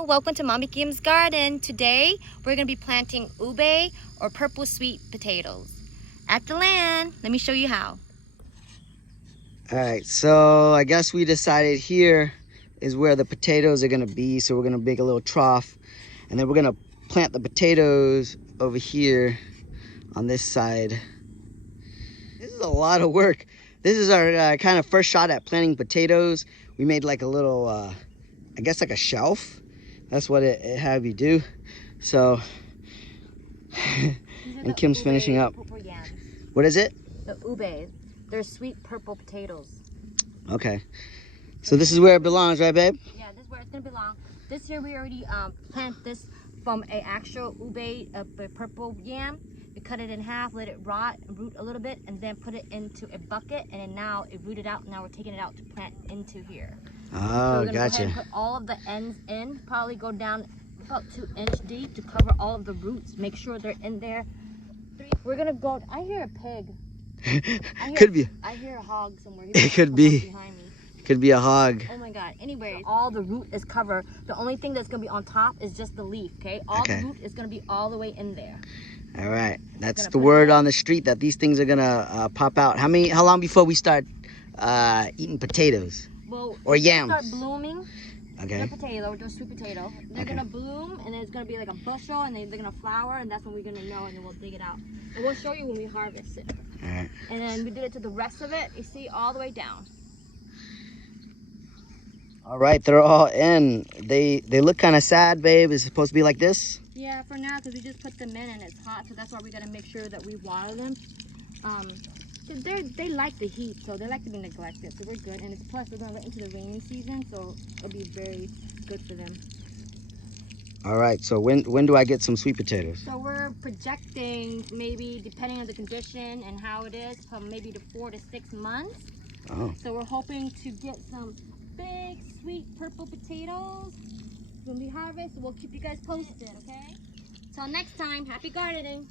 Hello, welcome to Mommy Kim's garden. Today we're going to be planting ube or purple sweet potatoes. At the land, let me show you how. All right, so I guess we decided here is where the potatoes are going to be. So we're going to make a little trough, and then we're going to plant the potatoes over here on this side. This is a lot of work. This is our kind of first shot at planting potatoes. We made like a little, I guess like a shelf. That's what it had me do. So, and Kim's finishing up. What is it? The ube. They're sweet purple potatoes. Okay. So this is where it belongs, right, babe? Yeah, this is where it's going to belong. This year we already planted this from an actual ube, a purple yam. We cut it in half, let it root a little bit, and then put it into a bucket, and then now it rooted out. Now we're taking it out to plant into here. Oh, so we're gonna gotcha. Go ahead and put all of the ends in, probably go down about 2 inch deep to cover all of the roots. Make sure they're in there. We're gonna go, I hear a pig. Could be. I hear a hog somewhere. It could be. Behind me. Could be a hog. Oh my God. Anyway, all the root is covered. The only thing that's gonna be on top is just the leaf, okay? All the root is gonna be all the way in there. All right, that's the word on the street that these things are gonna pop out. How long before we start eating potatoes? Well, or yams? Start blooming. Okay. The potato, the sweet potato. They're gonna bloom, and then it's gonna be like a bushel, and they're gonna flower, and that's when we're gonna know, and then we'll dig it out. And we'll show you when we harvest it. All right. And then we did it to the rest of it. You see, all the way down. All right, they're all in. They look kind of sad, babe. Is it supposed to be like this? Yeah, for now, because we just put them in and it's hot, so that's why we gotta make sure that we water them. They like the heat, so they like to be neglected, so we're good. And it's plus we're gonna get into the rainy season, so it'll be very good for them. All right, so when do I get some sweet potatoes? So we're projecting maybe, depending on the condition and how it is, from maybe to 4 to 6 months. Oh. So we're hoping to get some big, sweet purple potatoes. When we harvest, we'll keep you guys posted, okay? Till next time, happy gardening.